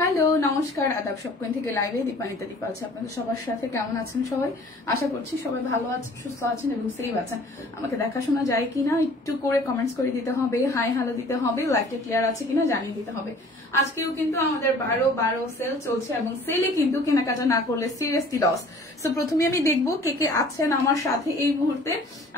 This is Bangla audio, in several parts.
হ্যালো নমস্কার আদাব সবকন থেকে লাইভে দীপানিতা দীপা আছে আপনাদের সবার সাথে। কেমন আছেন সবাই? আশা করছি সবাই ভালো আছেন, সুস্থ আছেন এবং সেফ আছেন। আমাকে দেখাশোনা যায় কিনা একটু করে কমেন্টস করে দিতে হবে, হাই হ্যালো দিতে হবে, লাইভটা ক্লিয়ার আছে কিনা জানিয়ে দিতে হবে। আজকেও কিন্তু আমাদের 12/12 সেল চলছে এবং সেলে কিন্তু কেনাকাটা না করলে সিরিয়াসলি লস। সো প্রথমে আমি দেখবো কে কে আছেন আমার সাথে এই মুহূর্তে।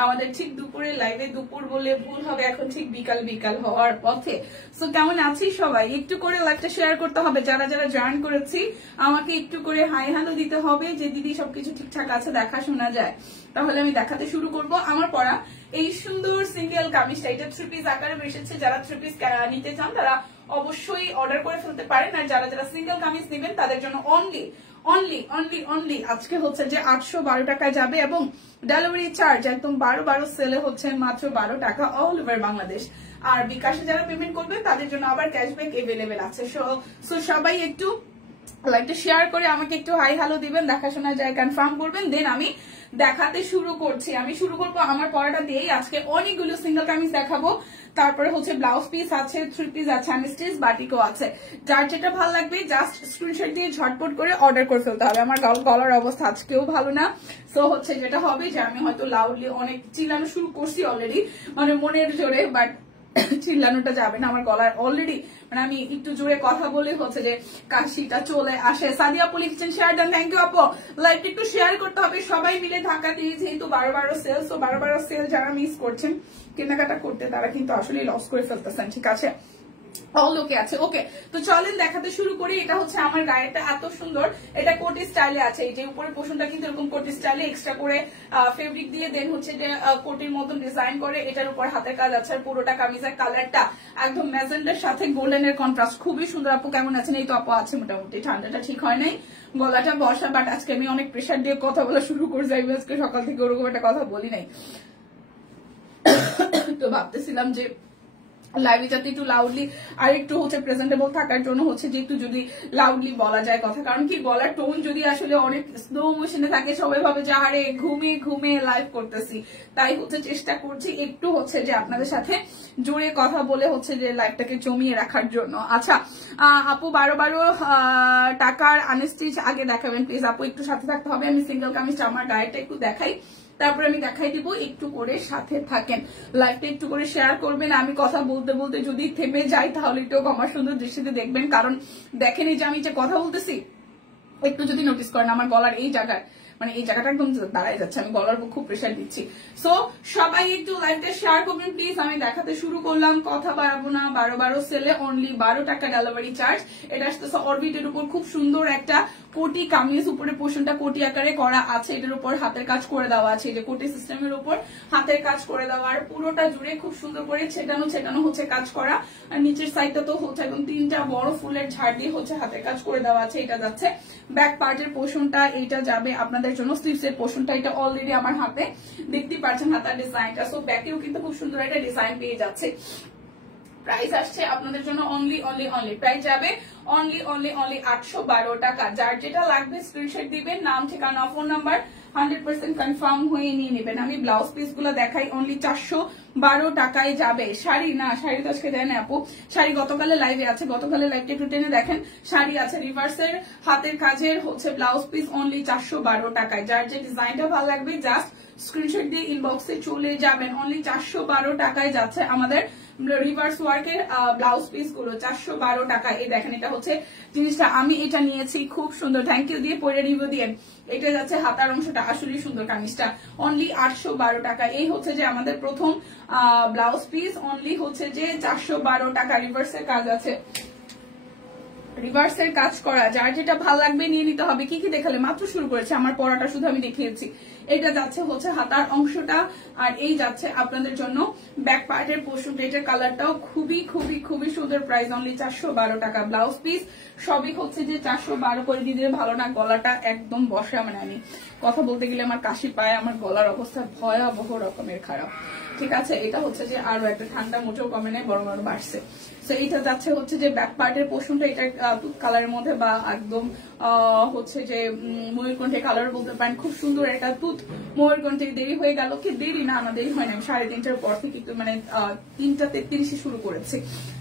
আমাদের ঠিক দুপুরে লাইভে, দুপুর বললে ভুল হবে, এখন ঠিক বিকাল বিকাল হওয়ার পথে। সো কেমন আছি সবাই? একটু করে লাইভটা শেয়ার করতে হবে। যারা যারা জয়েন করেছি আমাকে একটু করে হাই হ্যালো দিতে হবে যে দিদি সবকিছু ঠিকঠাক আছে, দেখা শোনা যায়। তাহলে আমি দেখাতে শুরু করব। আমার পরা এই সুন্দর সিঙ্গেল কামিজটা, এটা 3 পিস আকারে এসেছে। যারা 3 পিস নিতে চান তারা অবশ্যই অর্ডার করে ফেলতে পারেন, আর যারা যারা সিঙ্গেল কামিজ নেবেন তাদের জন্য অনলি অনলি অনলি অনলি আজকে হচ্ছে যে 812 টাকায় যাবে এবং ডেলিভারি চার্জ একদম 12/12 সেলে হচ্ছে মাত্র 12 টাকা অল ওভার বাংলাদেশ। আর বিকাশে যারা পেমেন্ট করবে তাদের জন্য আবার ক্যাশব্যাক এভেলেবেল আছে। সো সবাই একটু লাইকটা শেয়ার করে আমাকে একটু হাই হ্যালো দিবেন, দেখাশোনা যায় কনফার্ম করবেন, দেন আমি দেখাতে শুরু করছি। আমি শুরু করবো আমার পড়াটা দিয়েই। আজকে অনেকগুলো সিঙ্গেল কামিজ দেখাবো, তারপরে হচ্ছে ব্লাউজ পিস আছে, 3 পিস আছে, আমি স্টিচ বাটিকও আছে। যার যেটা ভালো লাগবে জাস্ট স্ক্রিনশট দিয়ে ঝটপট করে অর্ডার করে ফেলতে হবে। আমার গলার অবস্থা আজকেও ভালো না। সো হচ্ছে যেটা হবে যে আমি হয়তো লাউডলি অনেক চিল্লানো শুরু করছি অলরেডি, মানে মনের জোরে, বাট চিল্লানোটা যাবে না। আমার গলার অলরেডি মানে আমি একটু জোরে কথা বলে হচ্ছে যে কাশিটা চলে আসে। সাদিয়া আপু লিখছেন শেয়ার ডান, থ্যাংক ইউ আপু। লাইভটা একটু শেয়ার করতে হবে সবাই মিলে ঢাকা দিয়ে, যেহেতু 12/12 সেল। সো 12/12 সেল যারা মিস করছেন কেনাকাটা করতে তারা কিন্তু আসলে লস করে ফেলতেছেন। ঠিক আছে, অল ওকে আছে। ওকে, তো চলেন দেখাতে শুরু করি। এটা হচ্ছে আমার গায়েটা এত সুন্দর, এটা কোটি স্টাইলে আছে। এই যে উপরের পোর্শনটা কিন্তু এরকম কোটি স্টাইলে এক্সট্রা করে ফেব্রিক দিয়ে দেন হচ্ছে যে কোটির মতন ডিজাইন করে। এটার উপর হাতের কাজ আছে। আর পুরোটা কামিজের কালারটা একদম ম্যাজেন্ডার সাথে গোল্ডেনের কন্ট্রাস্ট, খুবই সুন্দর। আপু কেমন আছেন? এই তো আপু আছে মোটামুটি। ঠান্ডাটা ঠিক হয় নাই, গলাটা বসা, বাট আজকে আমি অনেক প্রেশার দিয়ে কথা বলা শুরু করছি। আমি আজকে সকাল থেকে ওরকম একটা কথা বলি নাই, তো ভাবতেছিলাম যে লাইভে যাতে একটু লাউডলি আর একটু হচ্ছে প্রেজেন্টেবল থাকার জন্য হচ্ছে যে একটু যদি লাউডলি বলা যায় কথা। কারণ কি গলার টোন যদি আসলে অনেক স্লো মোশনে থাকে সবাই ভাবে যে আরে ঘুমিয়ে ঘুমিয়ে লাইভ করতেছি। তাই হচ্ছে চেষ্টা করছি একটু হচ্ছে যে আপনাদের সাথে জোরে কথা বলে হচ্ছে যে লাইভটাকে জমিয়ে রাখার জন্য। আচ্ছা আপু 12/12 টাকার আনস্টিচ আগে দেখাবেন প্লিজ আপু, একটু সাথে থাকতে হবে। আমি সিঙ্গেল কামিজটা আমার গায়েটা একটু দেখাই, তারপরে আমি দেখাই দিব। একটু করে সাথে থাকেন, লাইভটা একটু করে শেয়ার করবেন। আমি কথা বলতে বলতে যদি থেমে যাই তাহলে একটু আমার সুন্দর দৃষ্টিতে দেখবেন, কারণ দেখেনি যে আমি যে কথা বলতেছি একটু যদি নোটিস করেন আমার গলার এই জায়গায়, মানে এই জায়গাটা একদম দাঁড়ায় যাচ্ছে, আমি গলার খুব প্রেশার দিচ্ছি। সো সবাই একটু লাইভটা শেয়ার করবেন প্লিজ। আমি দেখাতে শুরু করলাম, কথা বাড়াবো না। 12/12 সেলে অনলি 12 টাকা ডেলিভারি চার্জ। এটা আসতেছে অরবিটের উপর খুব সুন্দর একটা কোটি কামিজ, উপরে পোর্শনটা কোটি আকারে করা আছে। এটার উপর হাতের কাজ করে দেওয়া আছে, যে কোটি সিস্টেমের উপর হাতের কাজ করে দেওয়া, আর পুরোটা জুড়ে খুব সুন্দর করে ছেটানো ছেটানো হচ্ছে কাজ করা। আর নিচের সাইডটা তো হচ্ছে একদম 3টা বড় ফুলের ঝাড় দিয়ে হচ্ছে হাতের কাজ করে দেওয়া আছে। এটা যাচ্ছে ব্যাক পার্টের পোর্শনটা, এইটা যাবে আপনাদের জন্য স্লিভস এর পোর্শনটা। এটা অলরেডি আমার হাতে দেখতেই পাচ্ছেন হাতার ডিজাইনটা। সো ব্যাকেও কিন্তু খুব সুন্দর একটা ডিজাইন পেয়ে যাচ্ছে। প্রাইস আসছে আপনাদের জন্য অনলি অনলি অনলি, প্রাইস যাবে অনলি অনলি অনলি 812 টাকা। যার যেটা লাগবে স্ক্রিনশট দিবেন, নাম ঠিকানা ফোন নাম্বার 100% কনফার্ম হয়ে নিয়ে নেবেন। আমি ব্লাউজ পিস গুলো দেখাই, অনলি 412 টাকায় যাবে। শাড়ি না, শাড়ি তো আজকে দেয় না আপু, শাড়ি গতকালে লাইভে আছে, গতকালে লাইভটা একটু টেনে দেখেন। শাড়ি আছে রিভার্সের হাতের কাজের হচ্ছে ব্লাউজ পিস অনলি 412 টাকায়। যার যে ডিজাইনটা ভালো লাগবে জাস্ট স্ক্রিনশট দিয়ে ইনবক্সে চলে যাবেন। অনলি 412 টাকায় যাচ্ছে আমাদের রিভার্স ওয়ার্কের ব্লাউজ পিস গুলো 412 টাকা। এই দেখেন এটা হচ্ছে জিনিসটা, আমি এটা নিয়েছি, খুব সুন্দর। থ্যাংক ইউ দিয়ে পরে রিভিউ দিয়ে। এটা যাচ্ছে হাতার অংশটা, আসলে সুন্দর কামিজটা, অনলি 812 টাকা। এই হচ্ছে যে আমাদের প্রথম ব্লাউজ পিস, অনলি হচ্ছে যে 412 টাকা। রিভার্সের কাজ আছে, রিভার্সের কাজ করা। যার যেটা ভালো লাগবে নিয়ে নিতে হবে। কি কি দেখালে? মাত্র শুরু করেছে, আমার পড়াটা শুধু আমি দেখিয়েছি। এটা যাচ্ছে হচ্ছে হাতার অংশটা, আর এই যাচ্ছে আপনাদের জন্য ব্যাক পার্টের পোর্শনটা। এটার কালারটাও খুবই খুবই খুবই সুন্দর। প্রাইস অনলি 412 টাকা। ব্লাউজ পিস সবই হচ্ছে যে 412 করে দিয়ে দিলে ভালো না, গলাটা একদম বসা, মানে আমি কথা বলতে গেলে আমার কাশি পায়, আমার গলার অবস্থা ভয়াবহ রকমের খারাপ। ঠিক আছে, এটা হচ্ছে যে আরো একটা ঠান্ডা মোটেও কমে নেই, বরং আরো বাড়ছে। তো এটা যাচ্ছে হচ্ছে যে ব্যাক পার্টের পোর্শনটা, এটা তুত কালারের মধ্যে বা একদম হচ্ছে যে ময়ূরকণ্ঠে কালার বলতে পারেন। খুব সুন্দর একটা তুত ময়ূরকণ্ঠে। দেরি হয়ে গেল কি? দেরি না, আমার দেরি হয় না, 3:30টার পর থেকে একটু মানে 3:33 শুরু করেছি।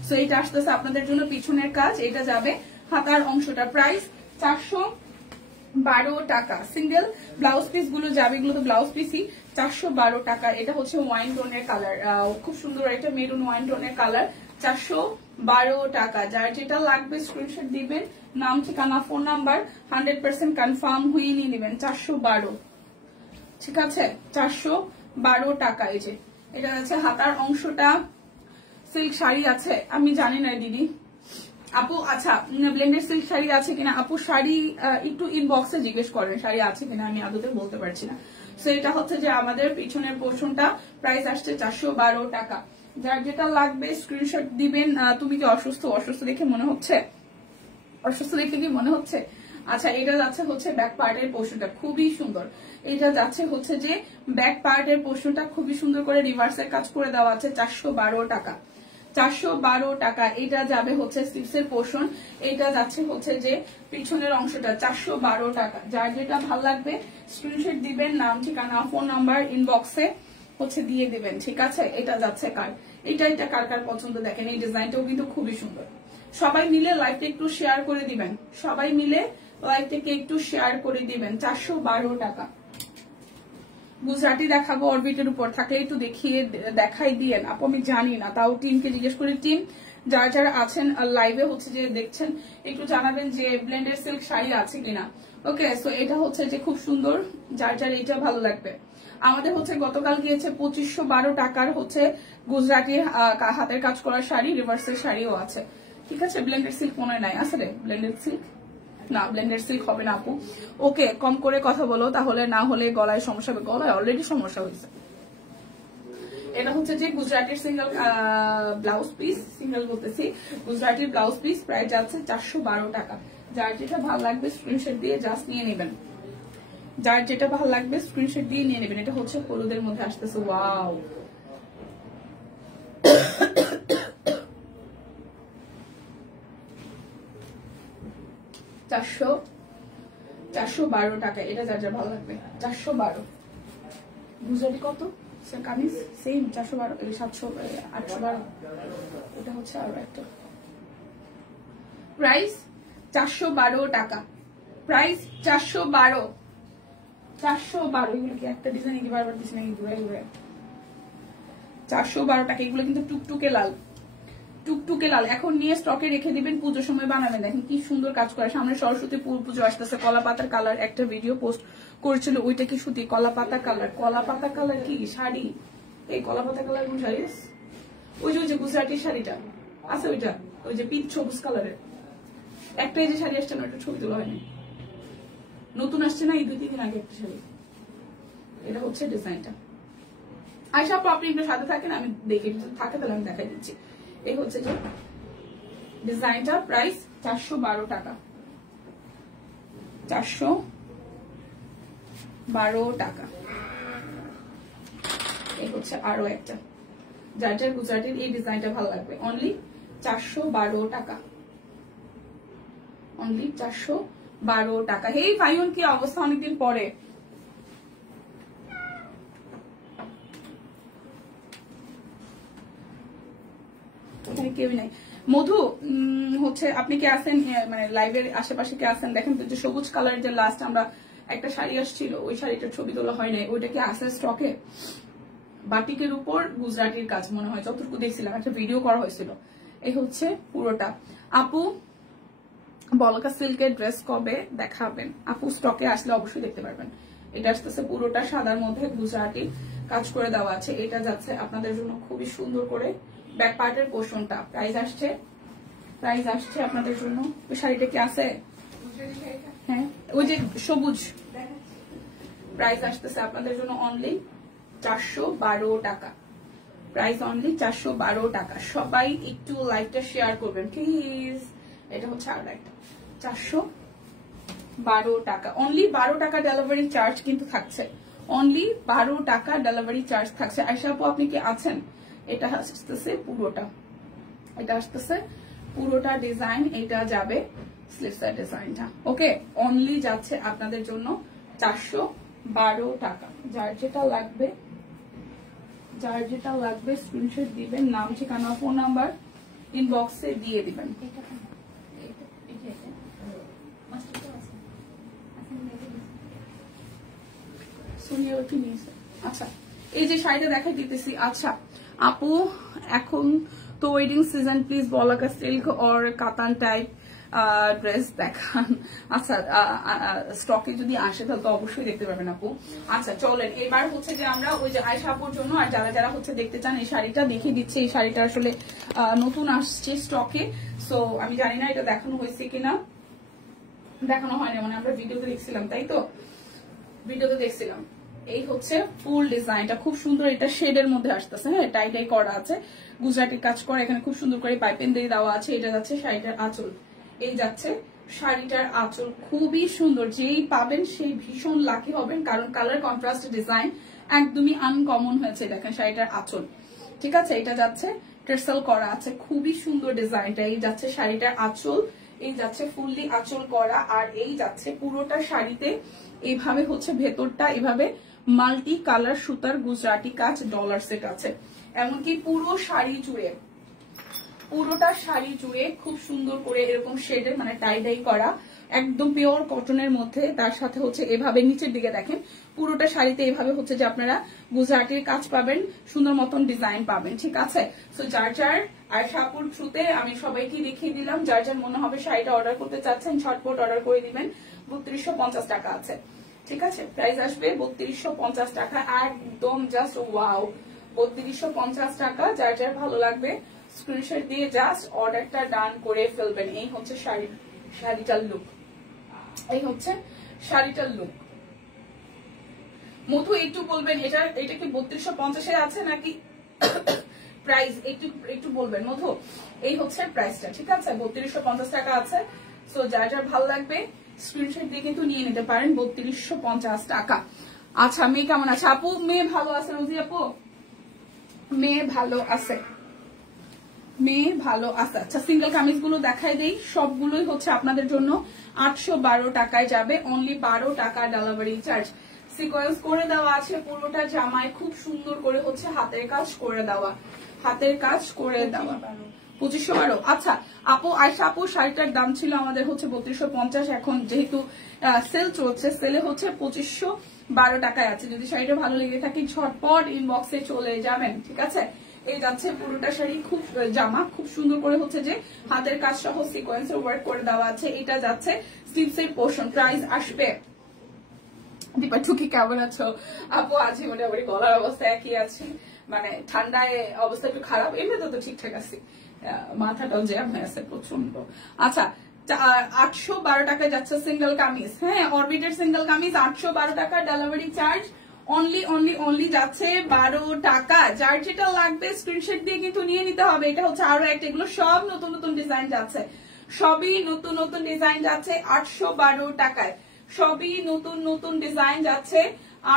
সো এটা আসতেছে আপনাদের জন্য পিছনের কাজ। এটা যাবে হাতার অংশটা প্রাইস 412 টাকা। সিঙ্গেল ব্লাউজ পিস গুলো যাবে, এগুলো তো ব্লাউজ পিসই। 412 টাকা। এটা হচ্ছে ওয়াইন টোনের কালার, খুব সুন্দর একটা মেরুন ওয়াইন টোনের কালার। 412 টাকা। যার যেটা লাগবে স্ক্রিনশট দিবেন, নাম ঠিকানা ফোন নাম্বার 100% কনফার্ম হয়ে নিয়ে নেবেন। 412, ঠিক আছে? 412 টাকা। এই যে এটা আছে হাতার অংশটা। সিল্ক শাড়ি আছে, আমি জানি না দিদি আপু। আচ্ছা, ব্লেন্ডেড সিল্ক শাড়ি আছে কিনা আপু? শাড়ি একটু ইনবক্সে জিজ্ঞেস করেন শাড়ি আছে কিনা, আমি আদতে বলতে পারছি না। সো এটা হচ্ছে যে আমাদের পিছনের পোর্শনটা, প্রাইস আসছে 412 টাকা। যার যেটা লাগবে স্ক্রিনশট দিবেন। তুমি কি অসুস্থ? অসুস্থ দেখে মনে হচ্ছে, অসুস্থ দেখে কি মনে হচ্ছে? আচ্ছা, এটা যাচ্ছে হচ্ছে ব্যাক পার্টের পোর্শনটা, খুবই সুন্দর। এটা যাচ্ছে হচ্ছে যে ব্যাক পার্টের পোর্শনটা খুবই সুন্দর করে রিভার্সের কাজ করে দেওয়া আছে। 412 টাকা। 412 টাকা। এটা যাবে হচ্ছে স্লিভসের পোর্শন, এটা যাচ্ছে হচ্ছে যে পিছনের অংশটা। 412 টাকা। যার যেটা ভালো লাগবে স্ক্রিনশট দিবেন, নাম ঠিকানা ফোন নাম্বার ইনবক্সে হচ্ছে দিয়ে দিবেন, ঠিক আছে? এটা যাচ্ছে কার, এটা কার কার পছন্দ দেখেন। এই ডিজাইনটাও কিন্তু খুবই সুন্দর। সবাই মিলে লাইভটা একটু শেয়ার করে দিবেন, সবাই মিলে লাইভটাকে একটু শেয়ার করে দিবেন। 412 টাকা। গুজরাটি দেখাবো, অরবিটের উপর থাকলে একটু দেখাই দিয়েন আপু। আমি জানি না, তাও টিমকে জিজ্ঞেস করি। টিম যারা যারা আছেন লাইভে হচ্ছে যে দেখছেন, একটু জানাবেন যে ব্লেন্ডেড সিল্ক শাড়ি আছে কিনা। ওকে, সো এটা হচ্ছে যে খুব সুন্দর, যার যার এটা ভালো লাগবে। আমাদের হচ্ছে গতকাল গিয়েছে 2512 টাকার হচ্ছে গুজরাটি হাতের কাজ করা শাড়ি, রিভার্সের শাড়িও আছে, ঠিক আছে? ব্লেন্ডেড সিল্ক মনে নাই আসলে, ব্লেন্ডেড সিল্ক না, ব্লেন্ডেড সিল্ক হবে না আপু। ওকে, কম করে কথা বলো তাহলে, না হলে গলায় সমস্যা হবে। গলায় অলরেডি সমস্যা হয়েছে। এটা হচ্ছে যে গুজরাটির সিঙ্গেল ব্লাউজ পিস, সিঙ্গেল বলতেছি, গুজরাটির ব্লাউজ পিস, প্রাইস যাচ্ছে 412 টাকা। যার যেটা ভালো লাগবে স্ক্রিনশট দিয়ে জাস্ট নিয়ে নেবেন, যার যেটা ভালো লাগবে স্ক্রিনশট দিয়ে নিয়ে নেবেন। এটা হচ্ছে হলুদের মধ্যে আসতেছে, ওয়াও। চারশো 412 টাকা। এটা যার যা ভালো লাগবে। 412। গুজরাটি কত কামিজ? সেম 412, 812। এটা হচ্ছে আরো একটা প্রাইস 412 টাকা। প্রাইস 412। 412। এগুলো কি একটা ডিজাইন কি বারবার দিচ্ছি নাকি ঘুরে ঘুরে? 412 টাকা। এগুলো কিন্তু টুকটুকে লাল, টুকটুকে লাল। এখন নিয়ে স্টকে রেখে দিবেন, পুজোর সময় বানাবেন। দেখেন কি সুন্দর কাজ করে। সামনে সরস্বতী পুজো আসতেছে। কলা পাতার কালার একটা ভিডিও পোস্ট করেছিল, ওইটা কি সুতি? কলা পাতা কালার। কলা পাতা কালার কি শাড়ি? এই কলা পাতা কালার কোন শাড়ি? ওই যে গুজরাটির শাড়িটা আছে, ওইটা ওই যে পিচ সবুজ কালারের একটা যে শাড়ি আসছে না, ওইটা ছবি তোলা হয়নি, নতুন আসছে না, এই 2-3 দিন আগে একটা শাড়ি। এটা হচ্ছে ডিজাইনটা। আয়শা আপু আপনি একটু সাথে থাকেন, আমি দেখে থাকে তাহলে আমি দেখাই দিচ্ছি। এই হচ্ছে যে ডিজাইনটা, প্রাইস 412 টাকা। 412 টাকা। এই হচ্ছে আরো একটা, যার যার গুজরাটির এই ডিজাইনটা ভালো লাগবে। অনলি 412 টাকা। অনলি 412 টাকা। হেই ফাইন, কি অবস্থা? অনেকদিন পরে। কেউই নাই। মধু হচ্ছে আপনি কি আছেন, মানে লাইভের আশেপাশে কি আছেন? দেখেন তো, যে সবুজ কালারের যে লাস্ট আমরা একটা শাড়ি আসছিল, ওই শাড়িটার ছবি তোলা হয় নাই, ওইটা কি আছে স্টকে? বাটিকের উপর গুজরাটির কাজ মনে হয়, যতটুকু দেখছিলাম, একটা ভিডিও করা হয়েছিল। এই হচ্ছে পুরোটা। আপু বলকা সিল্কের ড্রেস কবে দেখাবেন? আপু স্টকে আসলে অবশ্যই দেখতে পারবেন। এটা আসতেছে পুরোটা সাদার মধ্যে গুজরাটি কাজ করে দেওয়া আছে। এটা যাচ্ছে আপনাদের জন্য খুবই সুন্দর করে ব্যাক পার্টের পোর্শনটা। প্রাইস আসছে আপনাদের জন্য। ওই শাড়িটা কি আছে? হ্যাঁ, ওই যে সবুজ। প্রাইস আসতেছে আপনাদের জন্য অনলি 412 টাকা। প্রাইস অনলি 412 টাকা। সবাই একটু লাইভটা শেয়ার করবেন প্লিজ। এটা হচ্ছে আর একটা 412 টাকা। অনলি 12 টাকা ডেলিভারি চার্জ কিন্তু থাকছে। অনলি 12 টাকা ডেলিভারি চার্জ থাকছে। আয়শা আপু আপনি কি আছেন? এটা আসতেছে পুরোটা, এটা আসতেছে পুরোটা ডিজাইন। এটা যাবে স্লিভসের ডিজাইনটা। ওকে, অনলি যাচ্ছে আপনাদের জন্য 412 টাকা। যার যেটা লাগবে স্ক্রিনশট দিবেন, নাম ঠিকানা ফোন নাম্বার ইনবক্সে দিয়ে দিবেন। সোনিয়া কি নিয়েছে। আচ্ছা এই যে শাড়িটা দেখাই দিতেছি। আচ্ছা আপু এখন তো wedding season, please Balaka silk or কাতান টাইপ ড্রেস দেখান। আচ্ছা স্টকে যদি আসে তাহলে তো অবশ্যই দেখতে পাবেন আপু। আচ্ছা চলেন এবার হচ্ছে যে আমরা ওই যে আয়শা আপুর জন্য আর যারা যারা হচ্ছে দেখতে চান এই শাড়িটা দেখিয়ে দিচ্ছি। এই শাড়িটা আসলে নতুন আসছে স্টকে, সো আমি জানি না এটা দেখানো হয়েছে কিনা। দেখানো হয়নি মানে আমরা ভিডিওতে দেখছিলাম, তাই তো ভিডিওতে দেখছিলাম। এই হচ্ছে ফুল ডিজাইনটা খুব সুন্দর, এটা শেডের মধ্যে আসতেছে। হ্যাঁ টাই টাই করা আছে, গুজরাটি কাজ করা, এখানে খুব সুন্দর করে পাইপেন দিয়ে দেওয়া আছে। এটা যাচ্ছে শাড়িটার আঁচল, এই যাচ্ছে শাড়িটার আঁচল, খুবই সুন্দর। যেই পাবেন সেই ভীষণ লাকি হবেন, কারণ কালার কন্ট্রাস্ট ডিজাইন একদমই আনকমন হয়েছে। দেখেন শাড়িটার আঁচল, ঠিক আছে। এটা যাচ্ছে টার্সেল করা আছে, খুবই সুন্দর ডিজাইনটা। এই যাচ্ছে শাড়িটার আঁচল, এই যাচ্ছে ফুললি আঁচল করা, আর এই যাচ্ছে পুরোটা শাড়িতে এইভাবে হচ্ছে ভেতরটা এভাবে মাল্টি কালার সুতার গুজরাটি কাজ ডলার সেট আছে। এমনকি পুরো শাড়ি জুড়ে, পুরোটা শাড়ি জুড়ে খুব সুন্দর করে এরকম শেডের মানে টাই ডাই করা, একদম পিওর কটনের মধ্যে। তার সাথে হচ্ছে এভাবে নিচের দিকে দেখেন পুরোটা শাড়িতে এভাবে হচ্ছে যে আপনারা গুজরাটির কাজ পাবেন, সুন্দর মতন ডিজাইন পাবেন, ঠিক আছে। সো যার যার আয়শা আপুর থ্রুতে আমি সবাইকে দেখিয়ে দিলাম। যার যার মনে হবে শাড়িটা অর্ডার করতে চাচ্ছেন ঝটপট অর্ডার করে দিবেন। 3250 টাকা আছে, ঠিক আছে। প্রাইস আসবে 3250 টাকা, একদম জাস্ট ওয়াও। 3250 টাকা, যার যার ভালো লাগবে স্ক্রিনশট দিয়ে জাস্ট অর্ডারটা ডান করে ফেলবেন। এই হচ্ছে শাড়িটার লুক, এই হচ্ছে শাড়িটার লুক। মধু একটু বলবেন এটা কি 3250 আছে নাকি প্রাইস, একটু বলবেন মধু। এই হচ্ছে প্রাইসটা, ঠিক আছে, 3250 টাকা আছে। সো যার যার ভালো লাগবে স্ক্রিনশট দিয়ে কিন্তু নিয়ে নিতে পারেন, 3250 টাকা। আচ্ছা মেয়ে কেমন আছে আপু? মেয়ে ভালো আছে রোজি আপু, মেয়ে ভালো আছে, মেয়ে ভালো আছে। আচ্ছা সিঙ্গেল কামিজ গুলো দেখাই দেই, সবগুলোই হচ্ছে আপনাদের জন্য 812 টাকায় যাবে, অনলি 12 টাকা ডেলিভারি চার্জ। সিকোয়েন্স করে দেওয়া আছে পুরোটা জামায়, খুব সুন্দর করে হচ্ছে হাতের কাজ করে দেওয়া, হাতের কাজ করে দেওয়া। 2512। আচ্ছা আপু আয়শা আপু শাড়িটার দাম ছিল আমাদের হচ্ছে 3250, এখন যেহেতু সেল চলছে, সেলে হচ্ছে 2512 টাকায় আছে। যদি শাড়িটা ভালো লেগে থাকে ঝটপট ইনবক্সে চলে যাবেন, ঠিক আছে। এই যাচ্ছে পুরোটা শাড়ি, খুব জামা খুব সুন্দর করে হচ্ছে যে হাতের কাজ সহ সিকোয়েন্সের ওয়ার্ক করে দেওয়া আছে। এটা যাচ্ছে স্লিভসের পোর্শন। প্রাইস আসবে, দীপা টুকি কেমন আছো আপু? আছি মোটামুটি, গলার অবস্থা একই আছে, মানে ঠান্ডায় অবস্থা একটু খারাপ, এমনিতে তো ঠিকঠাক আছে, মাথাটাও জ্যাম হয়ে আছে প্রচন্ড। আচ্ছা 812 টাকায় যাচ্ছে সিঙ্গেল কামিজ, হ্যাঁ অরবিটের সিঙ্গেল কামিজ 812 টাকা, ডেলিভারি চার্জ অনলি যাচ্ছে 12 টাকা। যার যেটা লাগবে স্ক্রিনশট দিয়ে কিন্তু নিয়ে নিতে হবে। এটা হচ্ছে আরো একটা, এগুলো সব নতুন নতুন ডিজাইন যাচ্ছে, সবই নতুন নতুন ডিজাইন যাচ্ছে 812 টাকায়, সবই নতুন নতুন ডিজাইন যাচ্ছে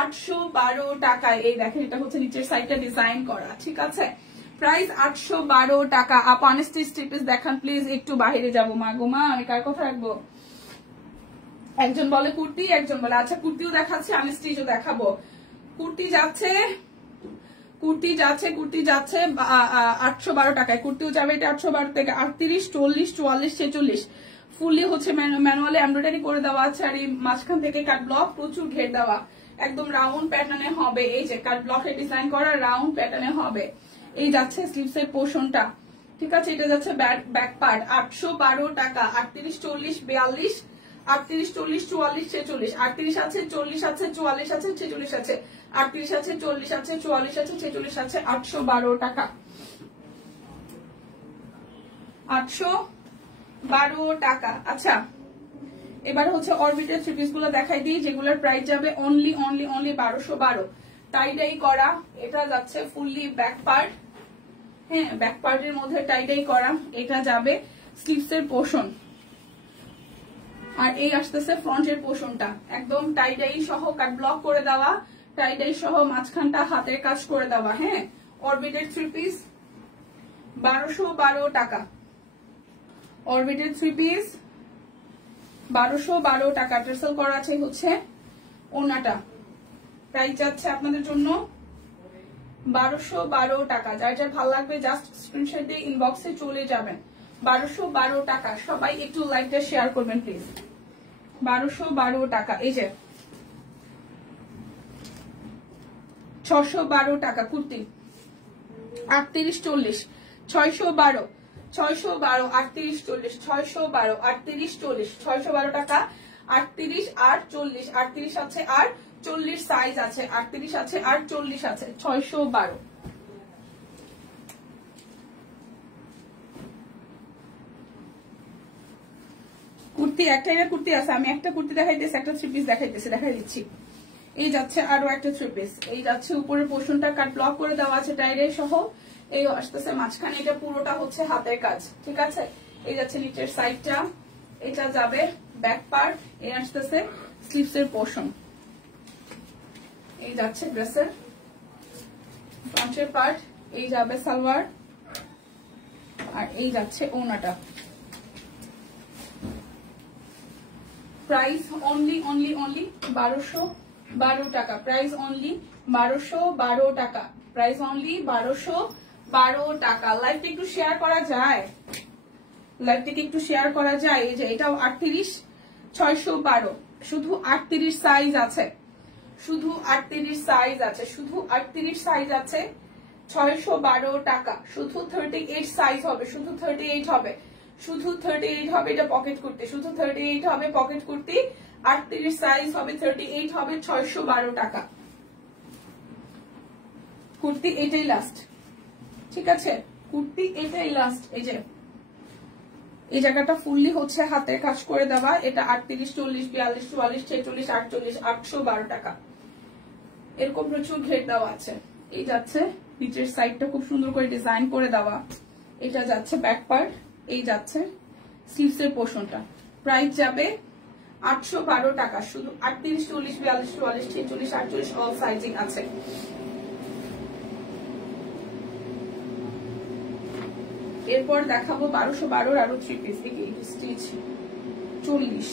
812 টাকায়। এই দেখেন এটা হচ্ছে নিচের সাইডটা ডিজাইন করা, ঠিক আছে। প্রাইস 812 টাকা। আপ আনস্টিচ স্টিপেস দেখান প্লিজ, একটু বাইরে যাবো মা গো মা, আমি কার কথা রাখবো? একজন বলে কুর্তি, একজন বলে আচ্ছা কুর্তিও দেখাচ্ছি আনস্টিচও দেখাবো। কুর্তি যাচ্ছে 812 টাকায়, কুর্তিও যাবে এটা 812 থেকে 38, 40, 44, 46 ফুললি হচ্ছে ম্যানুয়ালি এমব্রয়ডারি করে দেওয়া আছে। আর এই মাঝখান থেকে কাট ব্লক প্রচুর ঘের দেওয়া, একদম রাউন্ড প্যাটার্নে হবে। এই যে কাট ব্লকের ডিজাইন করা রাউন্ড প্যাটার্নে হবে। এই যাচ্ছে স্লিভসের পোর্শনটা, ঠিক আছে। এটা যাচ্ছে ব্যাক পার্ট 812 টাকা। 38, 40, 42, 38, 40, 44, 46, 38 আছে, 40 আছে, 44 আছে, 46 আছে, 38 আছে, 40 আছে, 44 আছে, 46 আছে, 812 টাকা, 812 টাকা। আচ্ছা এবার হচ্ছে অরবিটের থ্রি পিস গুলো দেখাই দিই, যেগুলোর প্রাইস যাবে অনলি 1212। টাই ডাই করা, এটা যাচ্ছে ফুললি ব্যাক পার্ট, হ্যাঁ ব্যাক পার্টের মধ্যে টাই ডাই করা, এটা যাবে স্লিভসের পোর্শন। আর এই আসতেছে ফ্রন্টের পোর্শনটা, একদম টাই ডাই সহ কাট ব্লক করে দেওয়া, টাই ডাই সহ মাঝখানটা হাতের কাজ করে দেওয়া, হ্যাঁ অরবিটের থ্রি পিস 1212 টাকা। অরবিটের থ্রি পিস 1212 টাকা, টার্সেল করা আছে হচ্ছে ওনাটা। প্রাইস যাচ্ছে আপনাদের জন্য 1212 টাকা। যার যার ভালো লাগবে জাস্ট স্ক্রিনশট দিয়ে ইনবক্সে চলে যাবেন। 1212 টাকা, সবাই একটু লাইকটা শেয়ার করবেন প্লিজ। 1212 টাকা। এই যে 612 টাকা কুর্তি 38 40 612 612 38 40 612 38 40 612 টাকা 38 আর 40 38 আছে আর 40 সাইজ আছে 38 আছে আর 40 আছে 612 কুর্তি একটাই না কুর্তি আছে আমি একটা কুর্তি দেখাইতেছি একটা থ্রি পিস দেখাই দিচ্ছি এই যাচ্ছে আরো একটা থ্রি পিস এই যাচ্ছে উপরের পোর্শনটা কাট ব্লক করে দেওয়া আছে টাইরে সহ এই আসতেছে মাঝখানে এটা পুরোটা হচ্ছে হাতের কাজ ঠিক আছে এই যাচ্ছে নিচের সাইডটা এটা যাবে ব্যাক পার্ট এই আসতেছে স্লিভস এর পোর্শন এই যাচ্ছে ড্রেসের ফ্রন্টের পার্ট এই যাবে সালোয়ার আর এই যাচ্ছে ওনাটা প্রাইস অনলি 1212 টাকা প্রাইস অনলি 1212 টাকা প্রাইস অনলি 1212 টাকা লাইভটা একটু শেয়ার করা যায় এই যে এটাও 38 612 শুধু 38 সাইজ আছে শুধু 38 সাইজ আছে 612 টাকা শুধু 38 সাইজ হবে শুধু 38 হবে এটা পকেট কুর্তি শুধু 38 হবে পকেট কুর্তি 38 সাইজ হবে 38 হবে 612 টাকা কুর্তি এটাই লাস্ট ঠিক আছে কুর্তি এটাই লাস্ট এই যে এই জায়গাটা ফুললি হচ্ছে হাতের কাজ করে দেওয়া এটা 38 40 42 44 46 48 812 টাকা এরকম প্রচুর ঘের দেওয়া আছে এই যাচ্ছে নিচের সাইডটা খুব সুন্দর করে ডিজাইন করে দেওয়া এটা যাচ্ছে ব্যাক পার্ট এই যাচ্ছে স্লিভস এর পোর্শনটা প্রাইস যাবে 812 টাকা শুধু 38 40 42 44 46 48 অল সাইজিং আছে এরপর দেখাবো 1212 আরো থ্রি পিস দেখি স্টিচ 40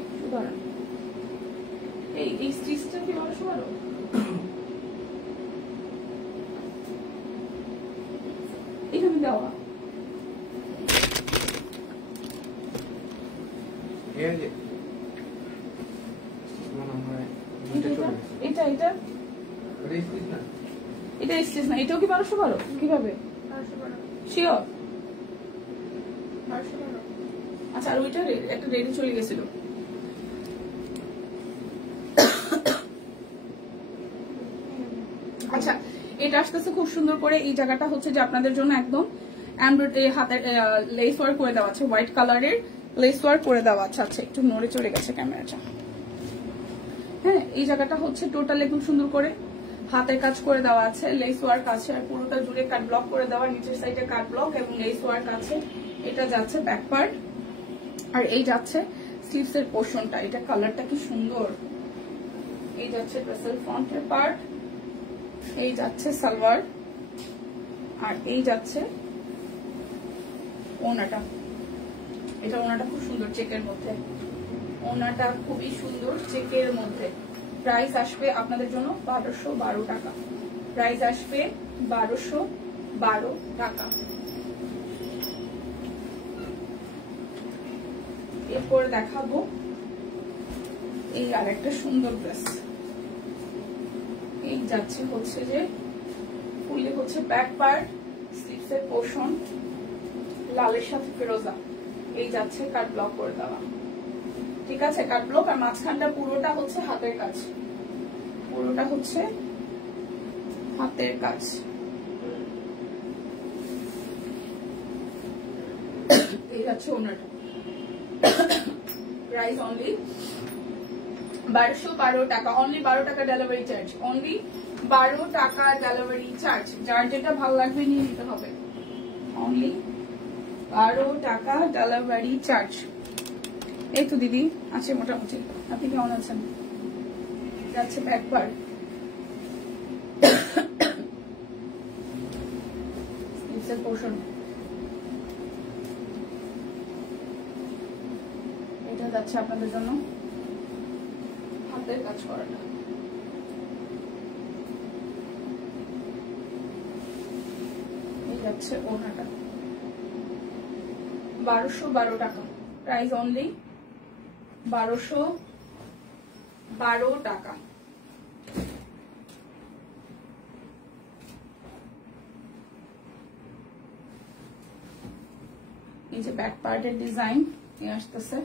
একটু দাঁড়ান এই স্টিচটা কি 1212 এখানে দেওয়া এটা স্টিচ না এটাও কি 1212 কিভাবে শিওর আচ্ছা আর ওইটা একটা রেডি চলে গেছিল আচ্ছা এটা আসতেছে খুব সুন্দর করে এই জায়গাটা হচ্ছে যে আপনাদের জন্য একদম এমব্রয়ডারি হাতের লেস ওয়ার্ক করে দেওয়া আছে হোয়াইট কালারের লেস ওয়ার্ক করে দেওয়া আছে আচ্ছা একটু নড়ে চলে গেছে ক্যামেরাটা হ্যাঁ এই জায়গাটা হচ্ছে টোটাল একদম সুন্দর করে হাতের কাজ করে দেওয়া আছে লেস ওয়ার্ক আছে আর পুরোটা জুড়ে কাট ব্লক করে দেওয়া নিচের সাইডে কাট ব্লক এবং লেস ওয়ার্ক আছে এটা যাচ্ছে ব্যাক পার্ট আর এই যাচ্ছে স্লিভস এর পোর্শনটা এটা কালারটা কি সুন্দর এই যাচ্ছে ড্রেসের ফ্রন্টের পার্ট এই যাচ্ছে সালোয়ার আর এই যাচ্ছে ওনাটা এটা ওনাটা খুব সুন্দর চেকের মধ্যে ওনাটা খুবই সুন্দর চেকের মধ্যে প্রাইস আসবে আপনাদের জন্য 1212 টাকা প্রাইস আসবে 1212 টাকা এরপর দেখাবো এই আরেকটা সুন্দর ড্রেস এই যাচ্ছে হচ্ছে যে ফুললি হচ্ছে ব্যাক পার্ট স্লিভস এর পোর্শন লালের সাথে ফিরোজা এই যাচ্ছে কাট ব্লক করে দেওয়া ঠিক আছে কাট ব্লক আর মাঝখানটা পুরোটা হচ্ছে হাতের কাজ পুরোটা হচ্ছে হাতের কাজ এই যাচ্ছে ওনাটা প্রাইস অনলি 1212 টাকা অনলি 12 টাকা ডেলিভারি চার্জ অনলি 12 টাকা ডেলিভারি চার্জ যার যেটা ভালো লাগবে নিয়ে নিতে হবে অনলি 12 টাকা ডেলিভারি চার্জ এই তো দিদি আছে মোটামুটি আপনি কেমন আছেন যাচ্ছে ব্যাক পার্ট স্লিভসের পোর্শন এটা যাচ্ছে আপনাদের জন্য হাতের কাজ করাটা এই যাচ্ছে ওনাটা 1212 টাকা প্রাইস অনলি 1212 টাকা এই যে ব্যাক পার্টের ডিজাইন নিয়ে আসতেছে,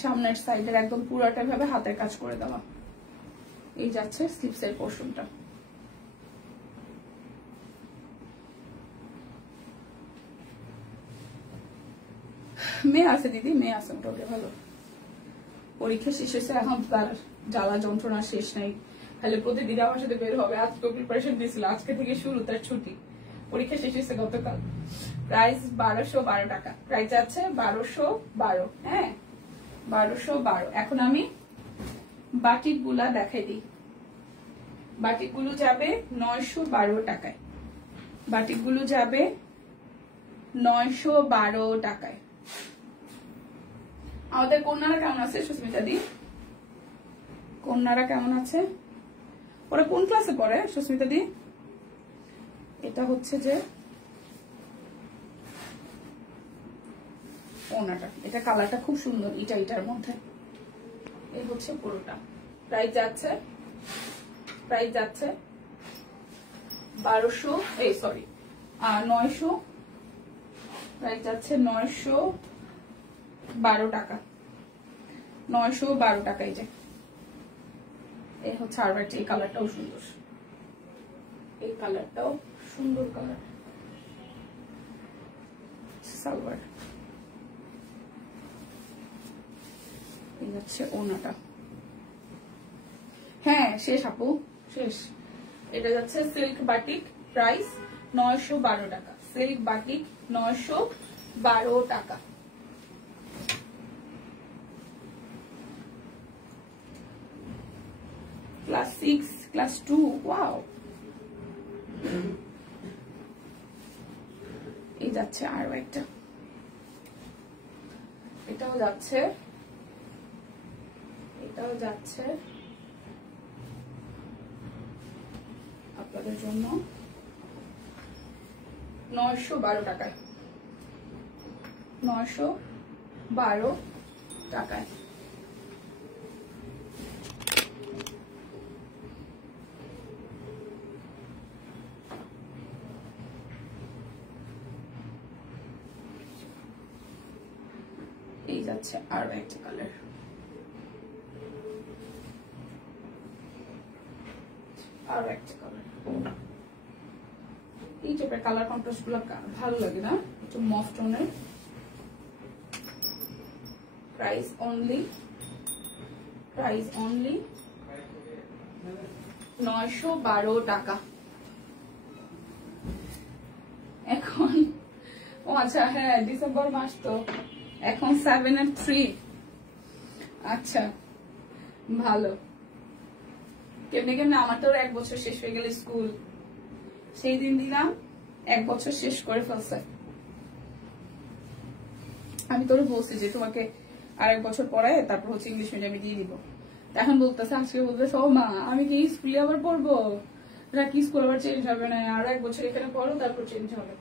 সামনের সাইডের একদম পুরোটা ভাবে হাতের কাজ করে দেওয়া। এই যাচ্ছে স্লিভসের পোর্শনটা। মেয়ে আছে দিদি, মেয়ে আছে মোটামুটি ভালো। পরীক্ষা শেষ হয়েছে, এখন তার জ্বালা যন্ত্রণা শেষ নাই, তাহলে প্রতিদিন আমার সাথে বের হবে। আজকে প্রিপারেশন দিয়েছিল, আজকে থেকে শুরু তার ছুটি। পরীক্ষা শেষ হয়েছে গতকাল। প্রাইস 1212 টাকা, প্রাইস আছে 1212। হ্যাঁ 1212। এখন আমি বাটিক গুলা দেখাই দিই। বাটিক গুলো যাবে 912 টাকায়, বাটিক গুলো যাবে 912 টাকায়। আমাদের কন্যারা কেমন আছে সুস্মিতা দি? কন্যারা কেমন আছে? ওরা কোন ক্লাসে পড়ে সুস্মিতা দি? এটা হচ্ছে যে ওনাটা, এটা কালারটা খুব সুন্দর, এটার মধ্যে। এই হচ্ছে পুরোটা। প্রাইস যাচ্ছে 1200, এই সরি 900। প্রাইস যাচ্ছে 912 টাকা, 912 টাকা। এই যে এই হচ্ছে আর একটা, এই কালারটাও সুন্দর, এই কালারটাও সুন্দর কালার। সালোয়ার, এই হচ্ছে ওনাটা। হ্যাঁ শেষ আপু, শেষ। এটা যাচ্ছে সিল্ক বাটিক, প্রাইস 912 টাকা। সিল্ক বাটিক 912 টাকা। Class 6, class 2, wow. এই যাচ্ছে আরো একটা, এটাও যাচ্ছে, এটাও যাচ্ছে আপনাদের জন্য 912 টাকায়, 912 টাকায়। এই যাচ্ছে আরো একটা কালার, আরো একটা কালার। এই টাইপের কালার কন্ট্রাস্ট গুলো ভালো লাগে না, একটু মফ টোনের। প্রাইস অনলি 912 টাকা। এখন ও আচ্ছা, হ্যাঁ ডিসেম্বর মাস তো, এখন 7 আর 3। আচ্ছা ভালো। কেমনে কেমনে আমার তো 1 বছর শেষ হয়ে গেল স্কুল, সেই দিন দিলাম 1 বছর শেষ করে ফেলছে। আমি তোর বলছি যে তোমাকে আর 1 বছর পরে তারপর হচ্ছে ইংলিশ মিডিয়ামে দিয়ে দিব। এখন বলতেছে, আজকে বলতেছে ও মা আমি কি স্কুলে আবার পড়বো, কি স্কুল আবার চেঞ্জ হবে না, আর 1 বছর এখানে পড়ো তারপর চেঞ্জ হবে।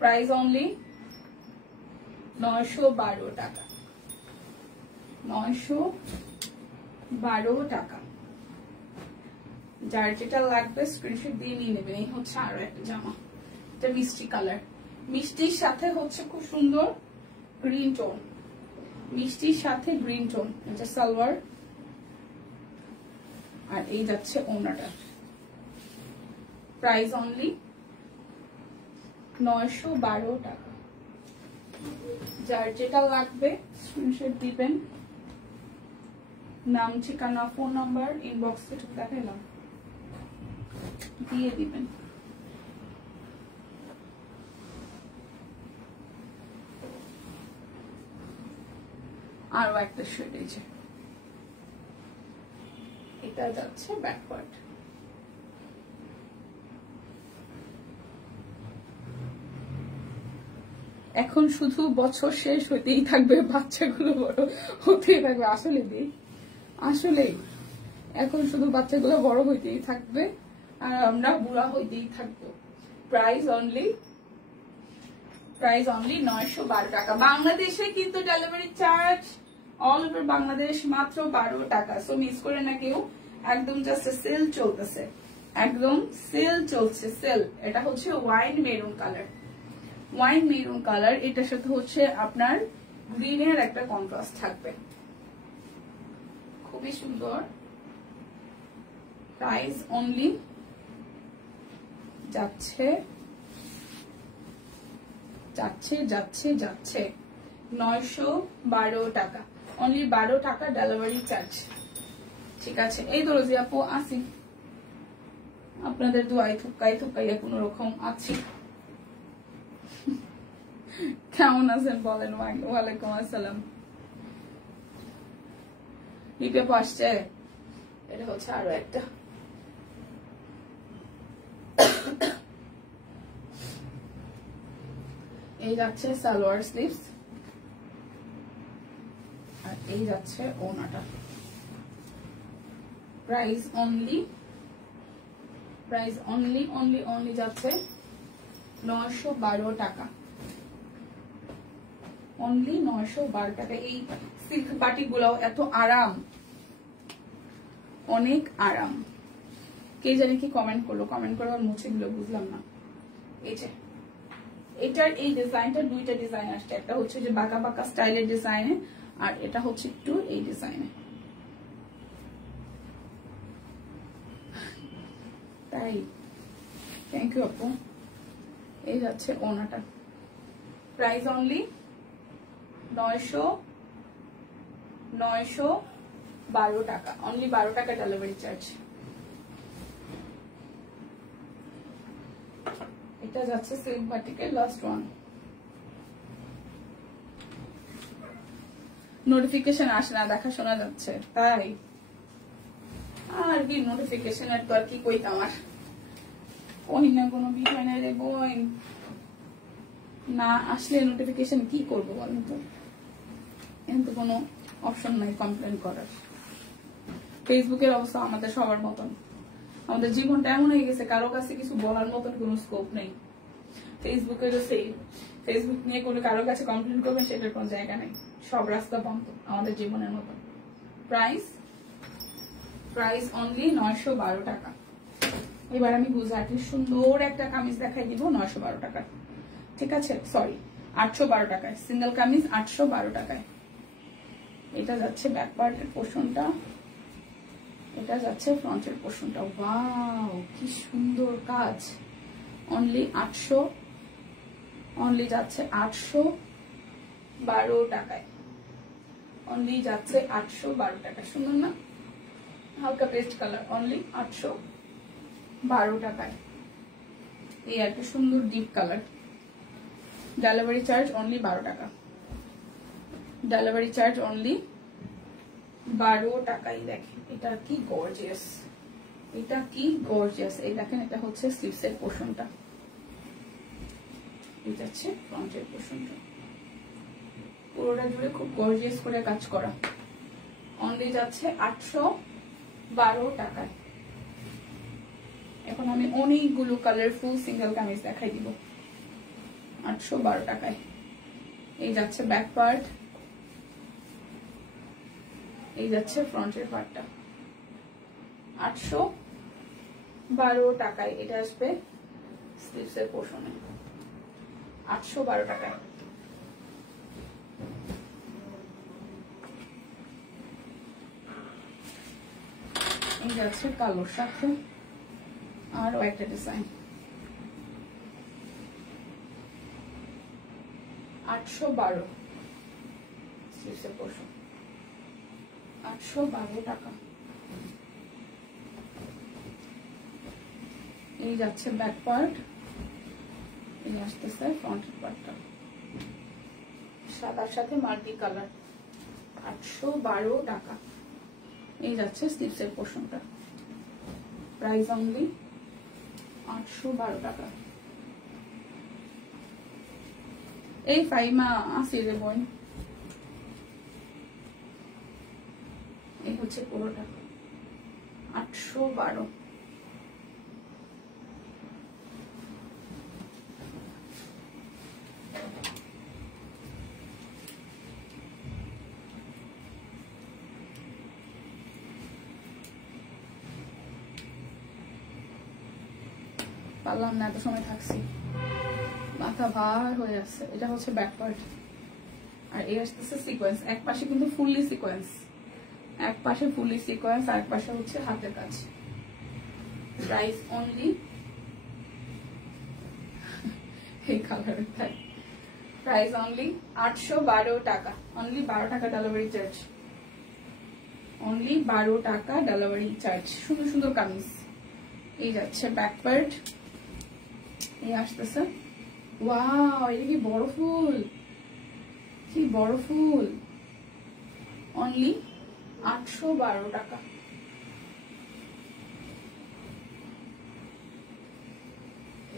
প্রাইস অনলি 912 টাকা, 912 টাকা। যার যেটা লাগবে স্ক্রিনশট দিয়ে নিয়ে নেবেন। এই হচ্ছে আরো একটা জামা, এটা মিষ্টি কালার, মিষ্টির সাথে হচ্ছে খুব সুন্দর গ্রিন টোন, মিষ্টির সাথে গ্রিন টোন। এটা সালোয়ার, আর এই যাচ্ছে ওড়নাটা। প্রাইস অনলি 912 টাকা। যার যেটা লাগবে স্ক্রিনশট দিবেন, নাম ঠিকানা ফোন নাম্বার ইনবক্সে দেখাইলাম, দিয়ে দিবেন। আরো একটা শেড, এই যে এটা যাচ্ছে ব্যাকওয়ার্ড। এখন শুধু বছর শেষ হইতেই থাকবে, বাচ্চাগুলো বড় হতেই থাকবে। আসলে এখন শুধু বাচ্চাগুলো বড় হইতেই থাকবে আর আমরা বুড়া হইতেই থাকবো। প্রাইস অনলি 912 টাকা। বাংলাদেশে কিন্তু delivery charge all over Bangladesh মাত্র 12 টাকা। সো মিস করে না কেউ, একদম জাস্ট সেল চলতেছে, একদম সেল চলছে, সেল। এটা হচ্ছে wine maroon colour, wine maroon colour, এটার সাথে হচ্ছে আপনার গ্রিনের একটা কন্ট্রাস্ট থাকবে, খুবই সুন্দর। প্রাইস অনলি যাচ্ছে যাচ্ছে যাচ্ছে যাচ্ছে 912 টাকা, অনলি 12 টাকা ডেলিভারি চার্জ। ঠিক আছে, এই তো রোজি আপু আসি, আপনাদের দোয়াই থুকাইয়া কোন রকম আছি। কেমন আছেন বলেন? ওয়ালাইকুম আসসালাম। লিপি আপু আসছে, এটা হচ্ছে আরো একটা। এই যাচ্ছে সালোয়ার স্লিভস, আর এই যাচ্ছে ওনাটা। প্রাইস অনলি যাচ্ছে 912 টাকা, অনলি 912 টাকা। এই সিল্ক বাটিক গুলাও এত আরাম, অনেক আরাম। কে জানে কি কমেন্ট করলো, কমেন্ট করে আর মুছে দিল, বুঝলাম না। এই যে এটার এই ডিজাইনটা, দুইটা ডিজাইন আসছে, একটা হচ্ছে যে বাঁকা বাঁকা স্টাইলের ডিজাইনে, আর এটা হচ্ছে একটু এই ডিজাইনে। তাই থ্যাংক ইউ আপু। এই যাচ্ছে ওনাটা, প্রাইস অনলি 912 টাকা, অনলি 12 টাকা ডেলিভারি চার্জ। এটা যাচ্ছে সিল্ক বাটিকের লাস্ট ওয়ান। নোটিফিকেশন আসে না, দেখা শোনা যাচ্ছে, তাই আর কি নোটিফিকেশনের তো আর কি কইতাম, আর ওই না কোনো বিষয় নাই রে বোন, না আসলে নোটিফিকেশন কি করবো বলেন তো, কিন্তু কোনো অপশন নাই কমপ্লেন করার। ফেসবুকের অবস্থা আমাদের সবার মতন, আমাদের জীবনটা এমন হয়ে গেছে, কারো কাছে কিছু বলার মতন কোনো স্কোপ নেই। ফেসবুকেরও সেই, ফেসবুক নিয়ে কোনো কারো কাছে কমপ্লেন করবেন সেটার কোনো জায়গা নেই, সব রাস্তা বন্ধ আমাদের জীবনের মতন। প্রাইস অনলি 912 টাকা। এবার আমি গুজরাটি সুন্দর একটা কামিজ দেখাই দিব 912 টাকা, ঠিক আছে, সরি 812 টাকায়, সিঙ্গেল কামিজ 812 টাকায়। এটা যাচ্ছে ব্যাক পার্টের পোর্শনটা, এটা যাচ্ছে ফ্রন্টের পোর্শনটা। ওয়াও কি সুন্দর কাজ, অনলি 800, অনলি যাচ্ছে 812 টাকায়, অনলি যাচ্ছে 812 টাকা। সুন্দর না, হালকা পেস্ট কালার, অনলি 812 টাকায়। এই একটা সুন্দর deep colour, delivery charge only 12 টাকা, ডেলিভারি চার্জ অনলি 12 টাকাই। দেখেন এটা কি গর্জিয়াস, এটা কি গর্জিয়াস। এই দেখেন এটা হচ্ছে স্লিভসের পোর্শনটা, এটা হচ্ছে ফ্রন্টের পোর্শনটা, পুরোটা জুড়ে খুব গর্জিয়াস করে কাজ করা, অনলি যাচ্ছে 812 টাকায়। এখন আমি অনেকগুলো কালারফুল সিঙ্গেল কামিজ দেখাই দিব 812 টাকায়। এই যাচ্ছে ব্যাক পার্ট, এই যাচ্ছে ফ্রন্টের পার্টটা, 812 টাকায়। এটা আসবে স্লিভসের পোর্শনে, 812 টাকায়। এই যাচ্ছে কালোর সাথে আরো একটা ডিজাইন, 812 স্লিভসের পোর্শন, 812 টাকা। এই যাচ্ছে ব্যাক পার্ট, এই আসতেছে ফ্রন্টের পার্টটা, সাদার সাথে মাল্টি কালার, 812 টাকা। এই যাচ্ছে স্লিভসের পোর্শনটা, প্রাইস অনলি 812 টাকা। এই ফাইমা আসি রে বোন, এই হচ্ছে পুরোটা 812। পারলাম না, এত সময় থাকছি, মাথা ভার হয়ে আছে। এটা হচ্ছে ব্যাক পার্ট, আর এই আসতেছে সিকোয়েন্স। এক পাশে কিন্তু ফুললি সিকোয়েন্স, এক পাশে ফুললি সিকোয়েন্স, আর এক পাশে হচ্ছে হাতের কাজ। প্রাইস অনলি এই কালারের থাক, প্রাইস অনলি 812 টাকা। অনলি 12 টাকা ডেলিভারি চার্জ, অনলি 12 টাকা ডেলিভারি চার্জ। সুন্দর সুন্দর কামিজ। এই যাচ্ছে ব্যাক পার্ট, এই আসতেছে। ওয়াও, এটা কি বড় ফুল, কি বড় ফুল। অনলি 812 টাকা।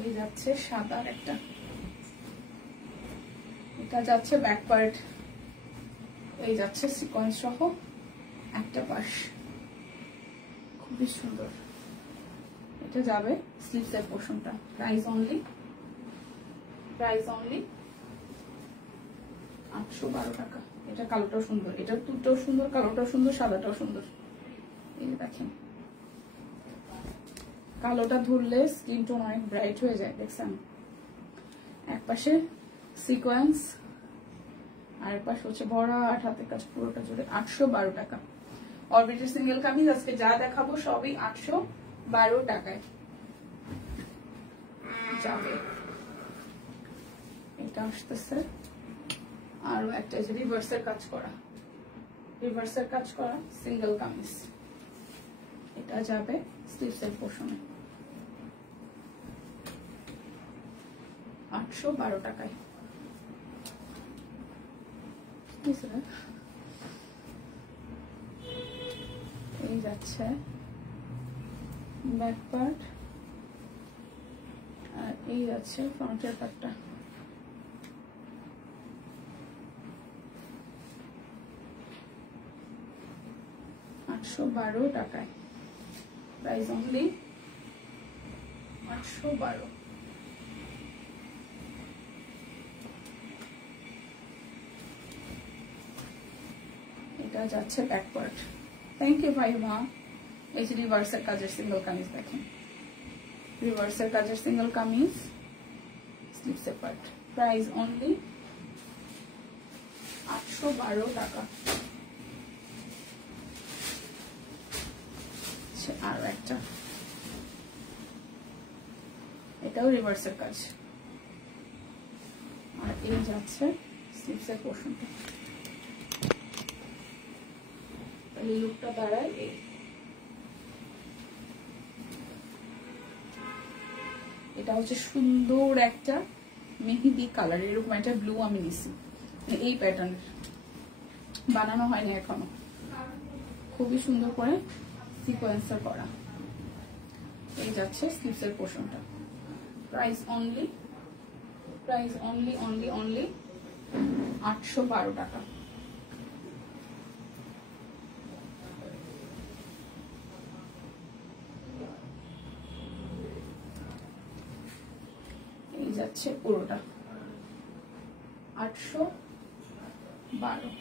এই যাচ্ছে সাদার একটা, এটা যাচ্ছে ব্যাক পার্ট, এই যাচ্ছে সিকোয়েন্স সহ একটা পাশ, খুবই সুন্দর। এটা যাবে স্লিভসের পোর্শনটা। প্রাইস অনলি 812 টাকা। এটা কালোটাও সুন্দর, এটা দুটোও সুন্দর, কালোটাও সুন্দর, সাদাটাও সুন্দর। এই যে দেখেন, কালোটা ধরলে স্কিন টোন অনেক ব্রাইট হয়ে যায়, দেখছেন? এক পাশে সিকোয়েন্স, আর এক পাশে হচ্ছে বড় আর হাতের কাছে, পুরোটা জুড়ে 812 টাকা। অরবিটের সিঙ্গেল কামিজ আজকে যা দেখাবো সবই 812 টাকায় যাবে। এটা আসতেছে আরো একটা, যে রিভার্সের কাজ করা, রিভার্সের কাজ করা সিঙ্গেল কামিজ। এটা যাবে স্লিভসের পোর্শনে 812 টাকায়। এই যাচ্ছে ব্যাক পার্ট, আর এই যাচ্ছে ফ্রন্টের পার্টটা। $812 টাকায়। Price only 812। এটা যাচ্ছে ব্যাক পার্ট। থ্যাংক ইউ ভাই মা। এই যে রিভার্সের কাজের সিঙ্গেল কামিজ দেখেন, রিভার্সের কাজের সিঙ্গেল কামিজ, স্লিভসের পার্ট। প্রাইস অনলি 812 টাকা। আরো একটা, এটাও রিভার্সের কাজ, আর এই যাচ্ছে স্লিভসের পোর্শনটা। এই লুকটা দাঁড়ায় এই। এটা হচ্ছে সুন্দর একটা মেহেদি কালার, এরকম একটা ব্লু আমি নিছি, এই প্যাটার্নের, বানানো হয়নি এখনো, খুবই সুন্দর করে সিকোয়েন্সার করা। এই যাচ্ছে স্লিভসের পোর্শনটা। প্রাইস অনলি 812 টাকা। এই যাচ্ছে পুরোটা 812।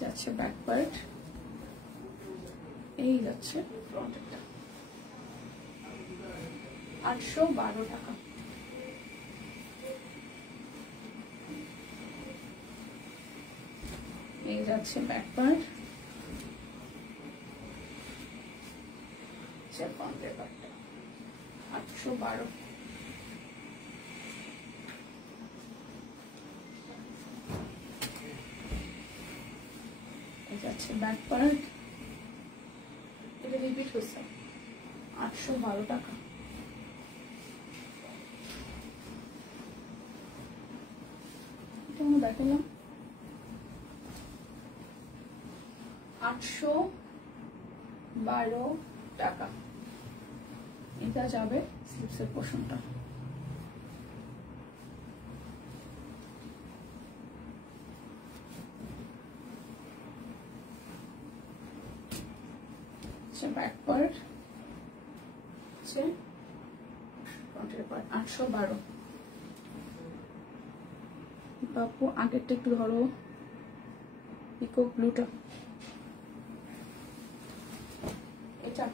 যাচ্ছে ব্যাক পার্ট, এই যাচ্ছে ফ্রন্টটা। 812 টাকা। এই যাচ্ছে ব্যাক পার্ট, ফ্রন্টের পার্টটা 812। এই যাচ্ছে ব্যাক পার্ট, এটা রিপিট হচ্ছে 812 টাকা। এটা আমরা দেখালাম 812 টাকা। এটা যাবে স্লিভসের পোর্শনটা। ব্যাক পার্ট, ফ্রন্টের পার্ট 812। বাপু আগেরটা একটু ধরো, পিকক ব্লুটা। এটা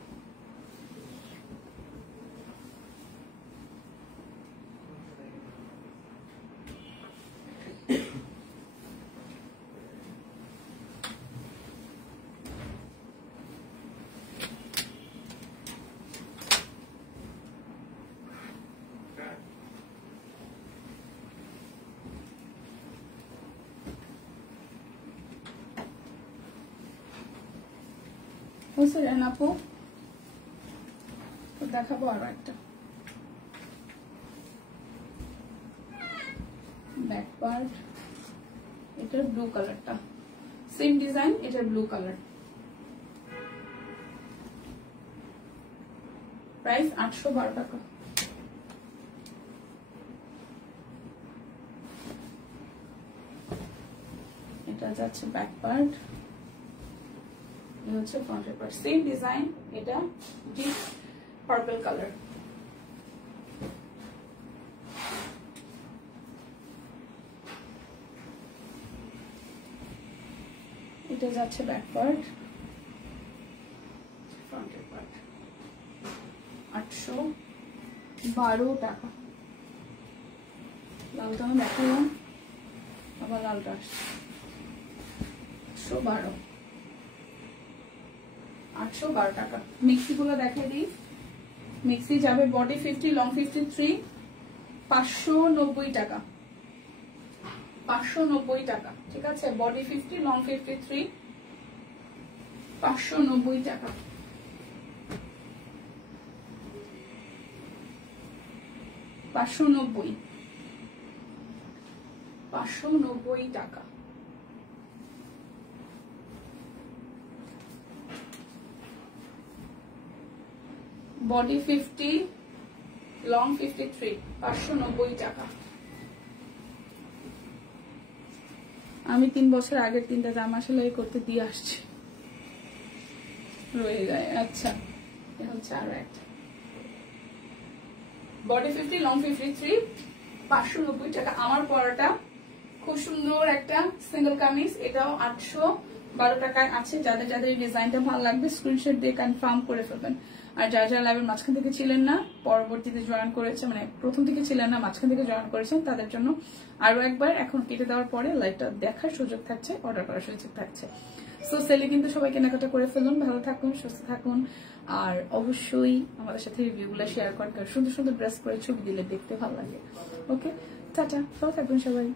হয়েছে রেন আপু, তো দেখাবো আরো একটা ব্যাক পার্ট। এটার ব্লু কালারটা সেম ডিজাইন, এটার ব্লু কালার, প্রাইস 812 টাকা। এটা যাচ্ছে ব্যাক পার্ট, এটা হচ্ছে ফ্রন্টের পার্ট, সেম ডিজাইন, এটা ডিপ পার্পল কালার। এটা যাচ্ছে ব্যাক পার্ট, ফ্রন্টের পার্ট। 812 টাকা। লালটা আমি দেখালাম, আবার লালটা আসছে। 812 টাকা। মিক্সি গুলো দেখাই দিই। মিক্সি যাবে বডি 50, লং 53, 590 টাকা। 590 টাকা, ঠিক আছে। বডি 50, লং 53, 590 টাকা। 590 টাকা। বডি 50, লং 53, 590 টাকা। আমি 3 বছর আগের 3টা জামা সেলাই করতে দিয়ে আসছি, রয়ে যায়। আচ্ছা, এটা হচ্ছে আরো একটা বডি 50, লং 53, 590 টাকা। আমার পরাটা খুব সুন্দর একটা সিঙ্গেল কামিজ, এটাও 812 টাকায় আছে। যাদের যাদের এই ডিজাইনটা ভালো লাগবে স্ক্রিনশট দিয়ে কনফার্ম করে ফেলবেন। আর যারা যারা লাইভের মাঝখান থেকে ছিলেন না, পরবর্তীতে জয়েন করেছে, মানে প্রথম থেকে ছিলেন না, মাঝখান থেকে জয়েন করেছেন, তাদের জন্য আরো একবার এখন কেটে দেওয়ার পরে লাইভটা দেখার সুযোগ থাকছে, অর্ডার করার সুযোগ থাকছে। সো সেলে কিন্তু সবাই কেনাকাটা করে ফেলুন। ভালো থাকুন, সুস্থ থাকুন, আর অবশ্যই আমাদের সাথে রিভিউগুলো শেয়ার করেন, কারণ সুন্দর সুন্দর ড্রেস করে ছবি দিলে দেখতে ভালো লাগে। ওকে, টাটা, ভালো থাকবেন সবাই।